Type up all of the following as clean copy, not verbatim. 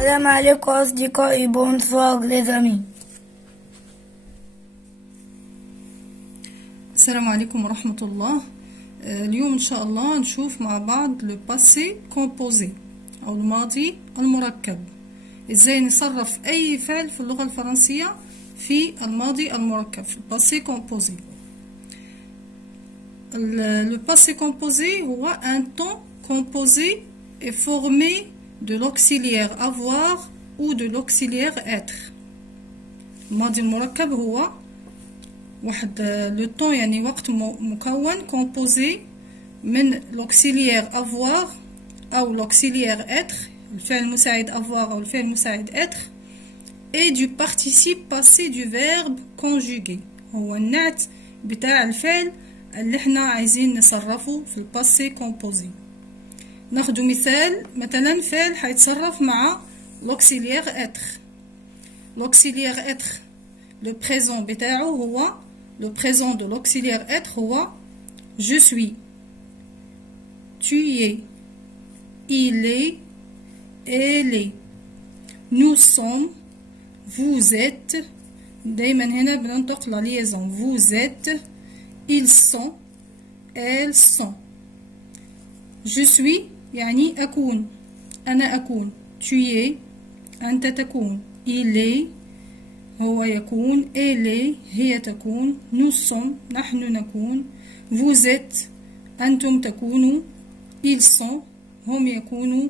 السلام عليكم أصدقائي. بونسوار les amis. السلام عليكم ورحمة الله. اليوم إن شاء الله نشوف مع بعض لو باسي كومبوزي أو الماضي المركب. إزاي نصرف أي فعل في اللغة الفرنسية في الماضي المركب في الباسي كومبوزي. Le passé composé هو un temps composé et formé de l'auxiliaire avoir ou de l'auxiliaire être. الماضي المركب هو واحد لو طون، يعني وقت مكون composé من l'auxiliaire avoir أو l'auxiliaire être، الفعل المساعد avoir أو الفعل المساعد être، et du participe passé du verbe conjugué، هو النعت بتاع الفعل اللي احنا عايزين نصرفه في الباسي كومبوزي. ناخدو مثال، مثلا فعل هيتصرف مع l'auxiliaire être. l'auxiliaire être le présent بتاعه هو le présent de l'auxiliaire être هو je suis، tu es، il est، elle est، nous sommes، vous êtes. دايما هنا بننطق la liaison vous êtes، ils sont، elles sont. je suis يعني أكون، أنا أكون. tu es أنت تكون. il est هو يكون. elle est هي تكون. nous sommes نحن نكون. vous êtes أنتم تكونوا. ils sont هم يكونوا.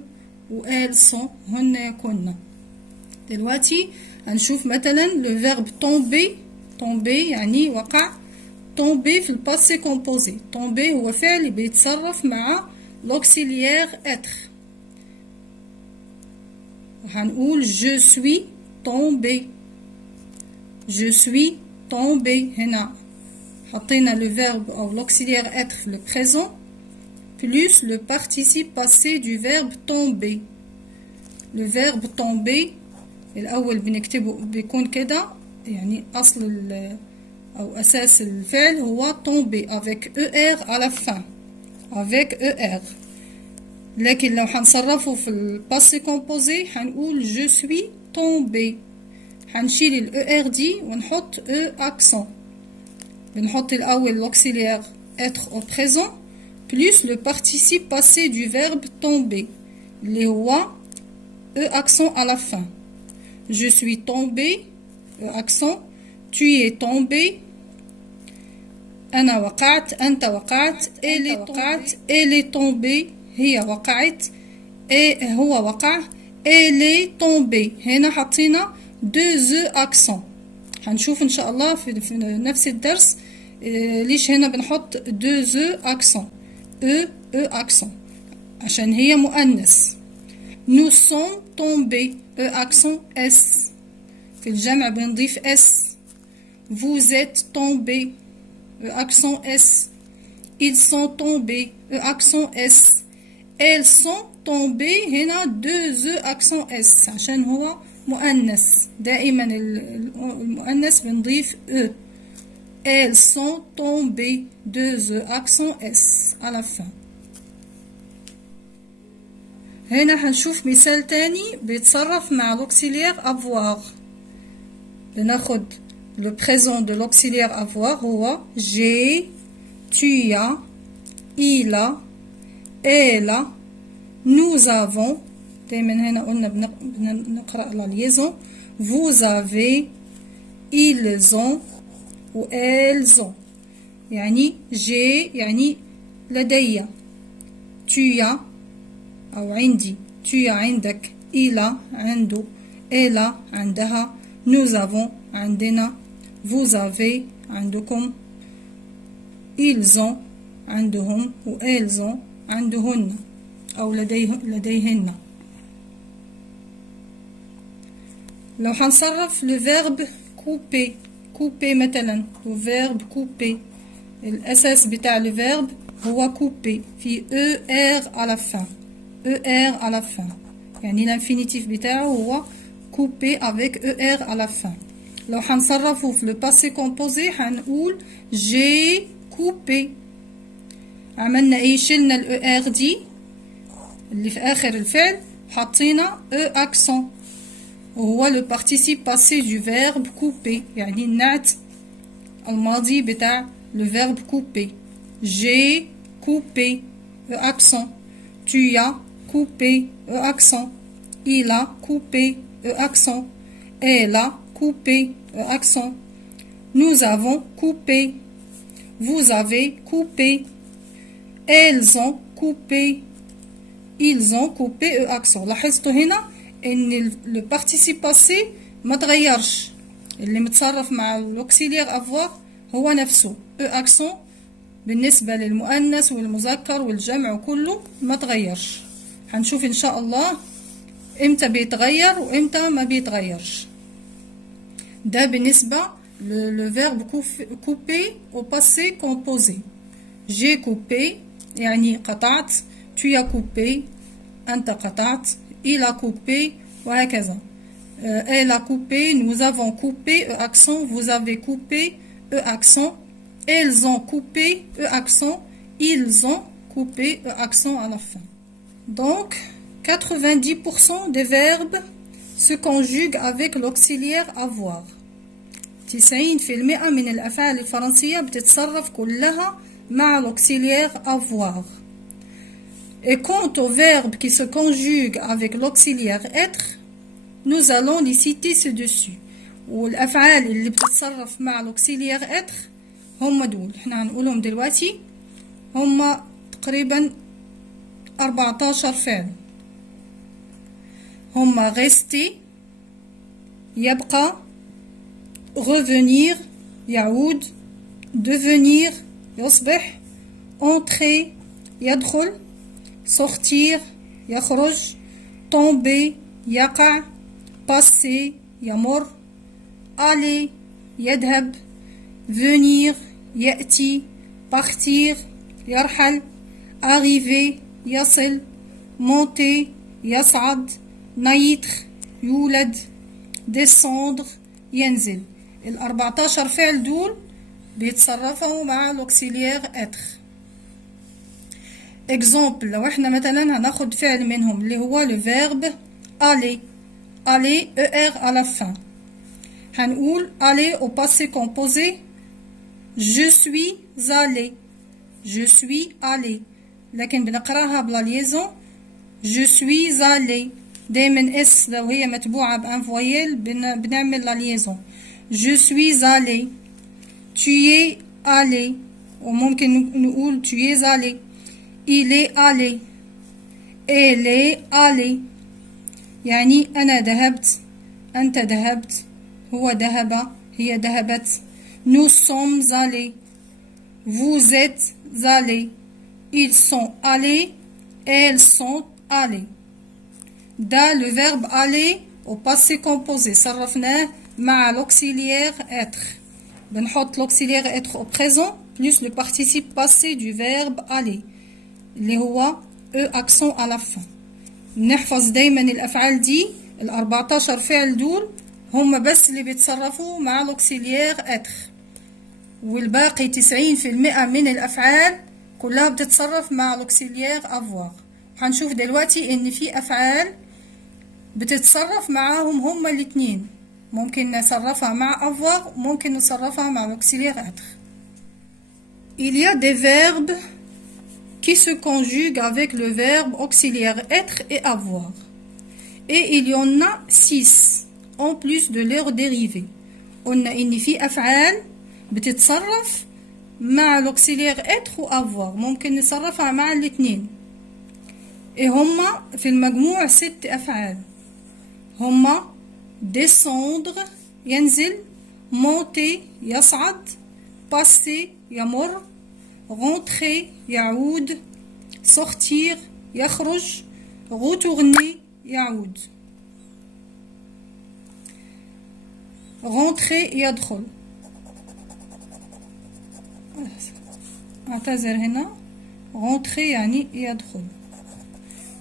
و elles sont هن يكون. دلوقتي هنشوف مثلا le verbe tomber. tomber يعني وقع. tomber في الباسي كومبوزي. tomber هو فعل بيتصرف مع l'auxiliaire être. هنقول je suis tombé. je suis tombé. هنا حطينا le verbe أو l'auxiliaire être في le présent plus le participe passé du verbe tomber. le verbe tomber الأول بنكتبه بيكون كده، يعني أصل أو أساس الفعل هو tomber avec ER à la fin، avec ER. لكن لو هنصرفه في الباسي كومبوزي هنقول je suis tombé. هنشيل ال ER دي ونحط E accent. بنحط الأول l'auxiliaire être au présent plus le participe passé du verbe tomber اللي هو E accent à la fin. je suis tombé E accent. tu es tombé أنا وقعت، أنت وقعت. elle وقعت. elle est tombée هي وقعت. هو وقع. elle est tombée. هنا حطينا deux accents. هنشوف إن شاء الله في نفس الدرس ليش هنا بنحط deux accents. accent عشان هي مؤنث. nous sommes tombés accent s. في الجمع بنضيف s. vous êtes tombés accent S. ils sont tombés accent S. elles sont tombées هنا deux accent S عشان هو مؤنث. دائما المؤنث بنضيف E. elles sont tombées deux accent S à la fin. هنا هنشوف مثال تاني بيتصرف مع l'auxiliaire avoir. بناخد le présent de l'auxiliaire avoir هو j'ai، tu as، il a، elle a، nous avons. دايما هنا قلنا بنقرأ la liaison vous avez، ils ont و elles ont. يعني j'ai يعني لدي. tu as أو عندي. tu as عندك. il a عنده. elle a عندها. nous avons عندنا. vous avez عندكم. ils ont عندهم و elles ont عندهن أو لديهن. لو هنصرف le verbe couper. couper مثلا le verbe couper الأساس بتاع le verbe هو couper في ER à la fin. ER à la fin يعني l'infinitif بتاعه هو couper avec ER à la fin. لو هنصرفه في le passé composé هنقول j'ai coupé. عملنا ايه؟ شلنا ال ER دي اللي في آخر الفعل، حطينا E accent هو le participe passé du verbe couper يعني النعت الماضي بتاع le verbe couper. J'ai coupé accent. Tu as coupé accent. Il a coupé accent. Elle a coupé accent. Nous avons coupé. Vous avez coupé. Elles ont coupé. Ils ont coupé accent. لاحظتوا هنا ان le participe passé ما تغيرش، اللي متصرف مع الاوكسيليير افوار هو نفسه accent بالنسبة للمؤنث والمذكر والجمع وكله ما تغيرش. هنشوف ان شاء الله امتى بيتغير وامتى ما بيتغيرش. ده بالنسبة le verbe couper au passé composé. J'ai coupé يعني قطعت. Tu as coupé أنت قطعت. Il a coupé وهكذا. Elle a coupé. Nous avons coupé accent. Vous avez coupé accent. Elles ont coupé accent. Ils ont coupé accent à la fin. Donc 90% des verbes se conjuguent avec l'auxiliaire avoir. 90% من الأفعال الفرنسية بتتصرف كلها مع l'auxiliaire avoir. Et quant aux verbes qui se conjuguent avec l'auxiliaire être, nous allons les citer ci-dessus. والأفعال اللي بتتصرف مع l'auxiliaire être هم دول، احنا هنقولهم دلوقتي. هم تقريبا 14 فعل. هم rester يبقى، revenir يعود، devenir يصبح، entrer يدخل، sortir يخرج، tomber يقع، passer يمر، aller يذهب، venir يأتي، partir يرحل، arriver يصل، monter يصعد، naître يولد، descendre ينزل. ال14 فعل دول بيتصرفوا مع l'auxiliaire être. exemple لو احنا مثلا هناخد فعل منهم اللي هو le verbe aller. aller er à la fin. هنقول aller au passé composé. je suis allé. je suis allé. لكن بنقراها بلا liaison. je suis allé. دايما اس لو هي متبوعة بان فويل بنعمل لا liaison. je suis allé. tu es allé. وممكن نقول tu es allé. il est allé. elle est allée. يعني أنا ذهبت، أنت ذهبت، هو ذهب، هي ذهبت. nous sommes allés. vous êtes allés. ils sont allés. elles sont allées. ده le verbe aller au passé composé صرفناه مع l'auxiliaire être. بنحط l'auxiliaire être au présent plus le participe passé du verbe aller اللي هو accent à la fin. نحفظ دايما الأفعال دي. ال14 فعل دول هم بس اللي بيتصرفوا مع l'auxiliaire être، والباقي 90% من الأفعال كلها بتتصرف مع l'auxiliaire avoir. هنشوف دلوقتي إن في أفعال بتتصرف معاهم هما الاتنين، ممكن نصرفها مع avoir وممكن نصرفها مع l'auxiliaire être. Il y a des verbes qui se conjuguent avec le verbe auxiliaire être et avoir. Et il y en a 6 en plus de leurs dérivés. قلنا إن في أفعال بتتصرف مع l'auxiliaire être و avoir، ممكن نصرفها مع الاتنين. هما في المجموع 6 أفعال. هما descendre ينزل، monter يصعد، passer يمر، rentrer يعود، sortir يخرج، retourner يعود. rentrer يدخل. اعتذر هنا. rentrer يعني يدخل،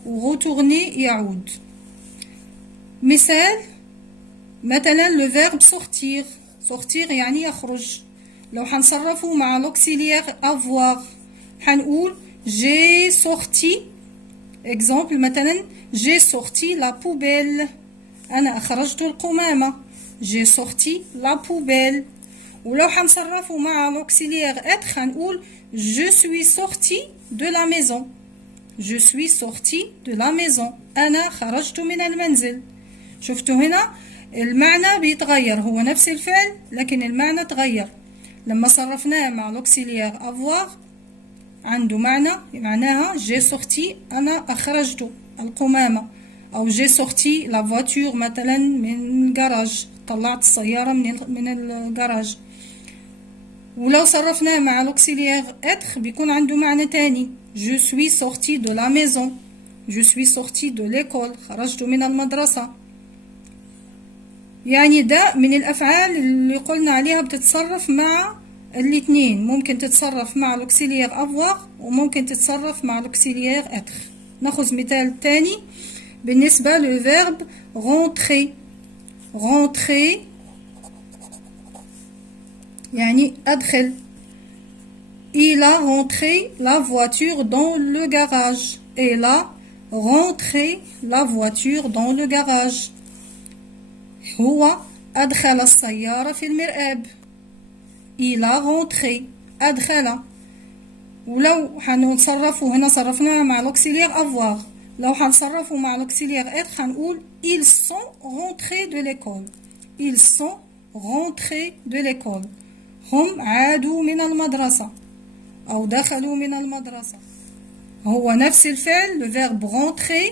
و retourner يعود. مثال مثلا le verbe sortir. sortir يعني يخرج. لو هنصرفه مع l'auxiliaire avoir هنقول j'ai sorti. exemple مثلا j'ai sorti la poubelle. أنا أخرجت القمامة. j'ai sorti la poubelle. ولو حنصرفوا مع l'auxiliaire être هنقول je suis sorti de la maison. je suis sorti de la maison. أنا خرجت من المنزل. شفتوا هنا المعنى بيتغير، هو نفس الفعل لكن المعنى تغير. لما صرفناه مع l'auxiliaire avoir عنده معناها j'ai sorti أنا أخرجت القمامة، أو j'ai sorti la voiture مثلا من الجراج، طلعت السيارة من الجراج. ولو صرفناه مع l'auxiliaire être بيكون عنده معنى تاني je suis sorti de la maison. je suis sorti de l'école خرجت من المدرسة. يعني ده من الأفعال اللي قلنا عليها بتتصرف مع الاثنين، ممكن تتصرف مع l'auxiliaire avoir وممكن تتصرف مع l'auxiliaire être. ناخذ مثال تاني بالنسبة للفيرب rentrer. rentrer يعني أدخل. il a rentré la voiture dans le garage. il a rentré la voiture dans le garage. هو أدخل السيارة في المرآب. il a rentré أدخل. ولو حنصرفوا هنا صرفناها مع l'auxiliaire avoir، لو حنصرفوا مع l'auxiliaire être هنقول ils sont rentrés de l'école. ils sont rentrés de l'école. هم عادوا من المدرسة أو دخلوا من المدرسة. هو نفس الفعل le verbe rentrer.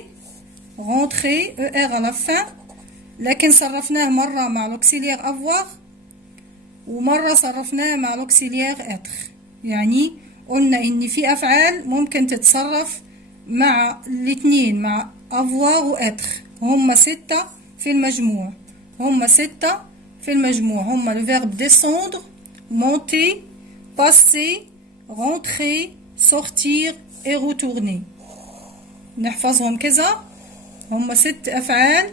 rentrer er à la fin، لكن صرفناه مرة مع l'auxiliaire avoir ومرة صرفناه مع l'auxiliaire être. يعني قلنا إن في أفعال ممكن تتصرف مع الاثنين مع avoir و être. هم 6 في المجموع. هم 6 في المجموع. هم le verbe descendre، monter، passer، rentrer، sortir et retourner. نحفظهم كذا. هم 6 أفعال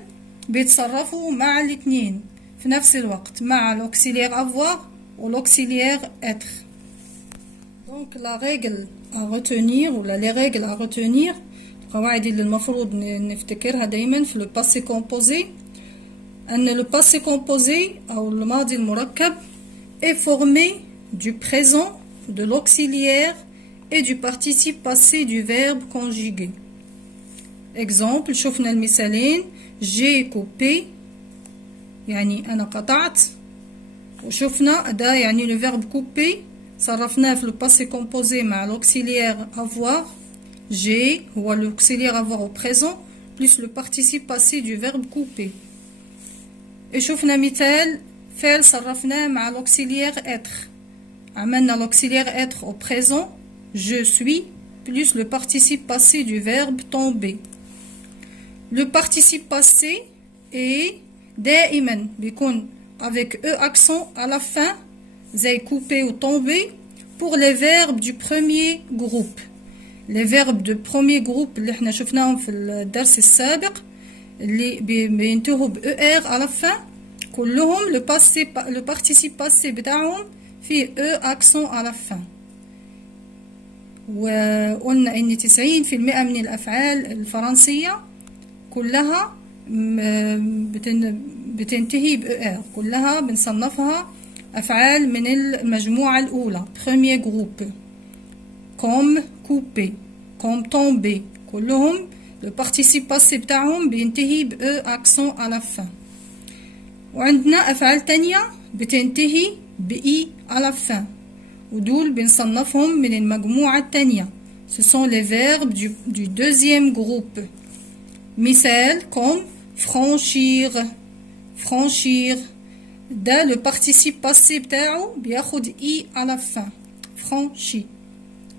بيتصرفوا مع الاثنين في نفس الوقت مع l'auxiliaire avoir ou l'auxiliaire être. Donc la règle à retenir ولا les règles à retenir، القواعد اللي المفروض نفتكرها دايما في le passé composé، أن le passé composé أو الماضي المركب est formé du présent, de l'auxiliaire et du participe passé du verbe conjugué. exemple شفنا المثالين j'ai coupé يعني أنا قطعت، وشفنا أداة يعني le verbe couper صرفناه في le passé composé مع l'auxiliaire avoir. j'ai هو l'auxiliaire avoir au présent plus le participe passé du verbe couper. شفنا مثال فعل صرفناه مع l'auxiliaire être، عملنا l'auxiliaire être au présent je suis plus le participe passé du verbe tomber. le participe passé est دائما بيكون avec e accent à la fin زي couper ou tomber pour les verbes du premier groupe. les verbes du premier groupe اللي احنا شفناهم في الدرس السابق اللي بينتهوا ب er à la fin كلهم le participe passé بتاعهم فيه e accent à la fin. وقلنا ان 90% من الافعال الفرنسية كلها بتنتهي ب er، كلها بنصنفها افعال من المجموعة الاولى premier groupe comme couper comme tomber كلهم le participe passé بتاعهم بينتهي ب e accent à la fin. وعندنا أفعال تانية بتنتهي ب i à la fin ودول بنصنفهم من المجموعة التانية. ce sont les verbes du deuxième groupe. مثال comme franchir. franchir ده le participe passé بتاعه بياخد i à la fin. franchi.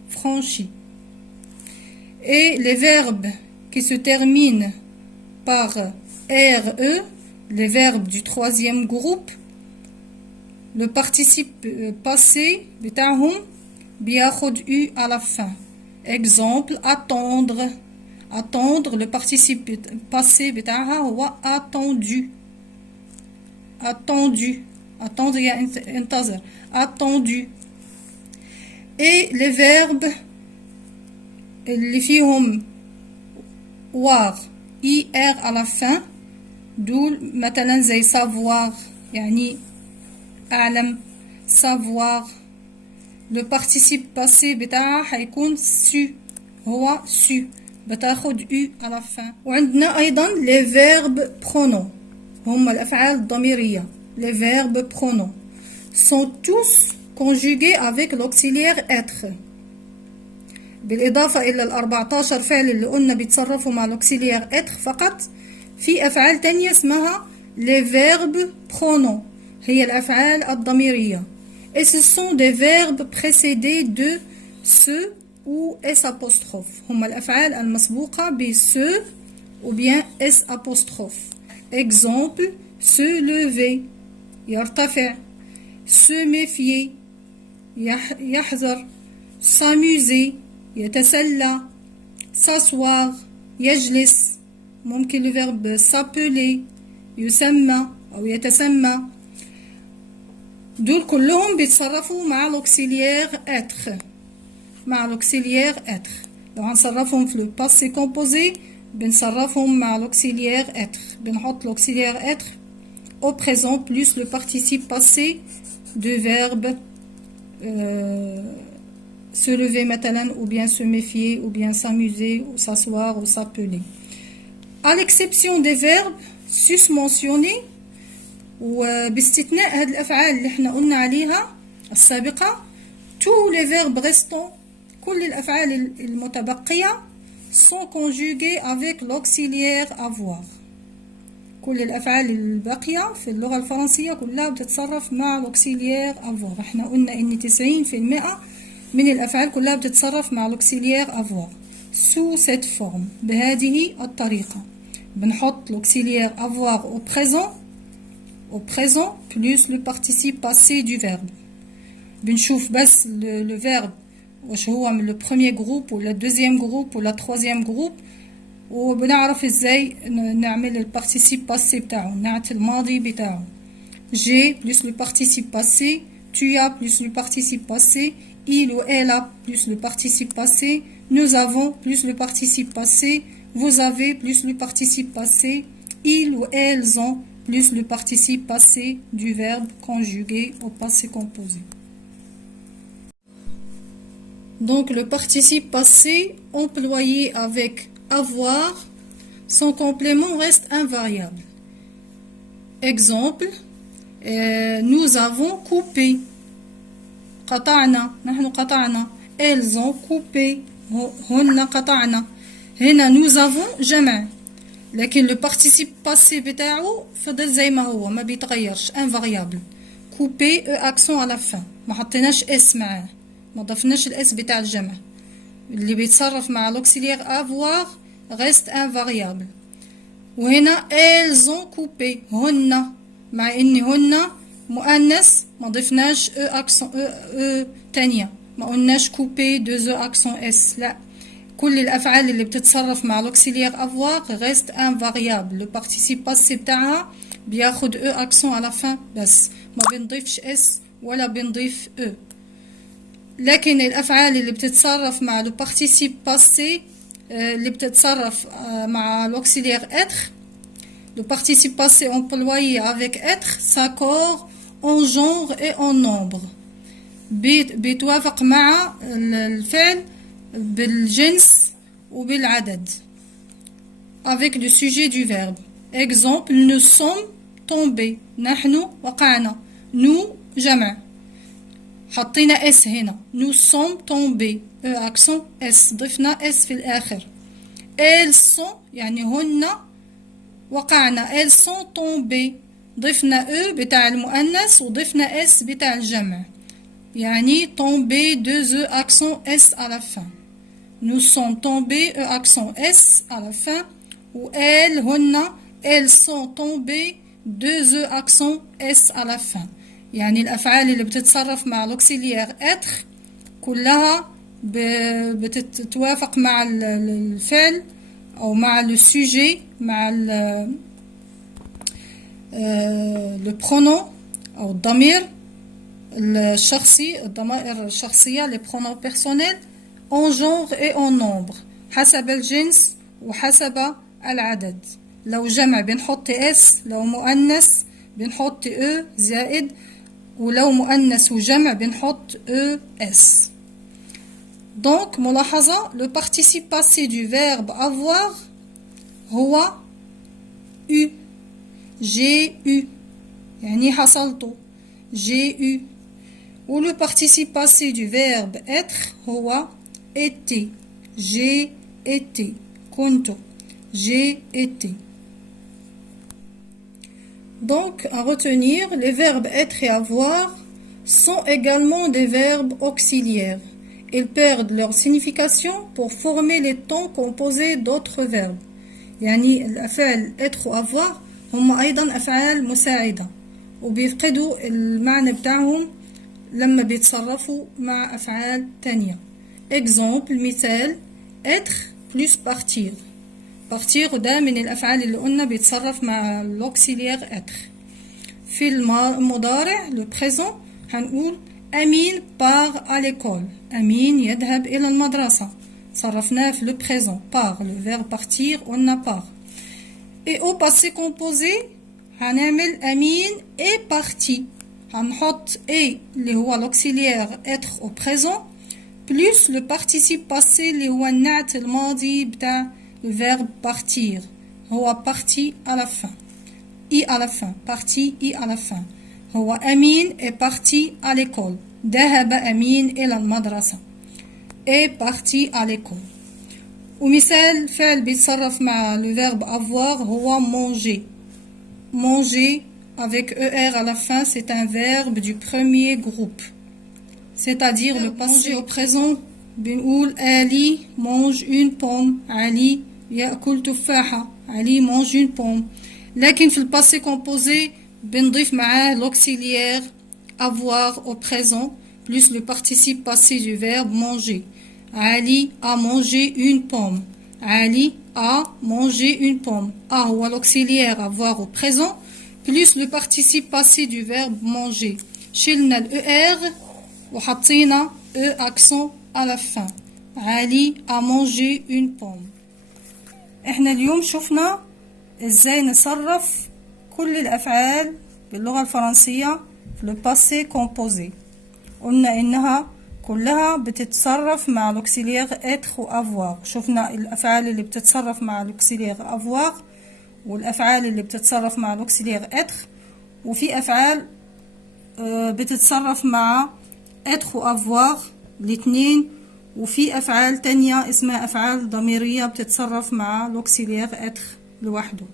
franchi. et les verbes qui se terminent par re, les verbes du troisième groupe, le participe passé بتاعهم بياخد u à la fin. exemple attendre. attendre le participe passé بتاعها هو attendu. attendu. attendre يعني انتظر. attendu. et les verbes اللي فيهم war ir à la fin دول مثلا زي savoir يعني أعلم savoir. le participe passé بتاعها هيكون su هو su بتاخد u à la fin. وعندنا أيضا les verbes pronoms هم الأفعال الضميرية. les verbes pronoms sont tous conjugués avec l'auxiliaire être بالإضافة إلى 14 فعل اللي قلنا بيتصرفوا مع l'auxiliaire être فقط. في أفعال تانية اسمها les verbes pronoms هي الأفعال الضميرية. et ce sont des verbes précédés de ce ou s apostrophe هم الأفعال المسبوقة ب ce ou bien s apostrophe. exemple se lever يرتفع se méfier يحذر s'amuser يتسلى s'asseoir يجلس ممكن le verbe s'appeler يسمى أو يتسمى. دول كلهم بيتصرفوا مع l'auxiliaire être مع l'auxiliaire être. لو هنصرفهم في le passé composé بنصرفهم مع l'auxiliaire être بنحط l'auxiliaire être au présent plus le participe passé du verbe se lever مثلا ou bien se méfier ou bien s'amuser ou s'asseoir ou s'appeler. À l'exception des verbes susmentionnés وباستثناء هذه الأفعال اللي احنا قلنا عليها السابقة tous les verbes restants كل الأفعال المتبقية sont conjugués avec l'auxiliaire avoir. كل الأفعال الباقية في اللغة الفرنسية كلها بتتصرف مع l'auxiliaire avoir. احنا قلنا إن 90% من الأفعال كلها بتتصرف مع l'auxiliaire avoir sous cette forme بهذه الطريقة. بنحط l'auxiliaire avoir au présent plus le participe passé du verbe. بنشوف بس le verbe واش هو من le premier groupe ou le deuxième groupe ou le troisième groupe وبنعرف ازاي نعمل البارتيسيب باسي بتاعه نعت الماضي بتاعه. j'ai plus le participe passé, tu as plus le participe passé, il ou elle a plus le participe passé, nous avons plus le participe passé, vous avez plus le participe passé, ils ou elles ont plus le participe passé du verbe conjugué au passé composé. Donc le participe passé employé avec avoir, son complément reste invariable. Exemple, nous avons coupé. قطعنا نحن قطعنا. Elles ont coupé. هن قطعنا. هنا nous avons جمع. لكن le participe passé بتاعه فضل زي ما هو ما بيتغيرش invariable. Coupé accent à la fin. ما حطيناش اس معاه. ما ضفناش الاس بتاع الجمع. اللي بيتصرف مع l'auxiliaire avoir reste invariable. وهنا elles ont coupé هن مع ان هن مؤنث ما ضفناش accent تانية ما قلناش coupé 2 accent s لا كل الافعال اللي بتتصرف مع l'auxiliaire avoir reste invariable. le participe passé بتاعها بياخد accent à la fin بس ما بنضيفش s ولا بنضيف لكن الأفعال اللي بتتصرف مع le participe passé اللي بتتصرف مع l'auxiliaire être le participe passé employé avec être s'accorde en genre et en nombre بيتوافق مع الفعل بالجنس وبالعدد avec le sujet du verbe. exemple nous sommes tombés نحن وقعنا nous جمع حطينا اس هنا nous sommes tombés accent اس ضفنا اس في الآخر. elles sont يعني هن وقعنا elles sont tombées ضفنا بتاع المؤنث وضفنا اس بتاع الجمع يعني tombé 2 accent s à la fin. nous sommes tombés accent s à la fin ou elles هن elles sont tombées 2 accent s à la fin. يعني الأفعال اللي بتتصرف مع l'auxiliaire être كلها بتتوافق مع الفعل أو مع le sujet مع le pronom أو الضمير الشخصي الضمائر الشخصية les pronoms personnels en genre et en nombre حسب الجنس وحسب العدد. لو جمع بنحط اس، لو مؤنث بنحط او زائد، ولو مؤنث وجمع بنحط او اس. دونك ملاحظة، le participe passé du verbe avoir هو eu. j'ai eu يعني حصلت. j'ai eu. Ou le participe passé du verbe être هو été. j'ai été. كنت. j'ai été. Donc, à retenir, les verbes être et avoir sont également des verbes auxiliaires. Ils perdent leur signification pour former les temps composés d'autres verbes. يعني الأفعال être و avoir هم أيضا أفعال مساعدة، وبيفقدوا المعنى بتاعهم لما بيتصرفوا مع أفعال تانية. Exemple مثال être plus partir. partir ده من الأفعال اللي قلنا بيتصرف مع l'auxiliaire être. في المضارع le présent هنقول أمين part à l'école. أمين يذهب إلى المدرسة. صرفناه في le présent par le verbe partir قلنا par. Et au passé composé هنعمل أمين est parti. هنحط et اللي هو l'auxiliaire être au présent plus le participe passé اللي هو النعت الماضي بتاع le verbe partir. هو parti à la fin. I à la fin. Parti I à la fin. هو أمين est parti à l'école. ذهب أمين إلى المدرسة. est parti à l'école. ومثال فعل بيتصرف مع le verbe avoir هو manger. manger avec ER à la fin, c'est un verbe du premier groupe. C'est-à-dire le passé au présent. بنقول Ali mange une pomme. Ali يأكل تفاحة. Ali mange une pomme. لكن في الباسي composé بنضيف معاه l'auxiliaire avoir au présent plus le participe passé du verbe manger. Ali a mangé une pomme. Ali a mangé une pomme. A هو l'auxiliaire avoir au présent plus le participe passé du verbe manger. شلنا ال ER وحطينا E accent à la fin. Ali a mangé une pomme. احنا اليوم شفنا ازاي نصرف كل الافعال باللغة الفرنسية في le passé composé. قلنا انها كلها بتتصرف مع l'auxiliaire être و avoir. شفنا الافعال اللي بتتصرف مع l'auxiliaire avoir والافعال اللي بتتصرف مع l'auxiliaire être، وفي افعال بتتصرف مع être و avoir الاثنين، وفي افعال تانية اسمها افعال ضميرية بتتصرف مع l'auxiliaire être لوحده.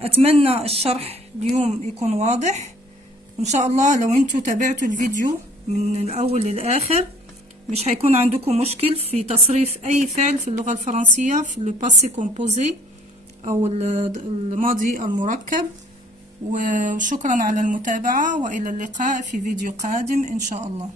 اتمنى الشرح اليوم يكون واضح. ان شاء الله لو انتوا تابعتوا الفيديو من الاول للاخر مش هيكون عندكم مشكل في تصريف اي فعل في اللغة الفرنسية في le passé composé او الماضي المركب. وشكرا على المتابعة، والى اللقاء في فيديو قادم ان شاء الله.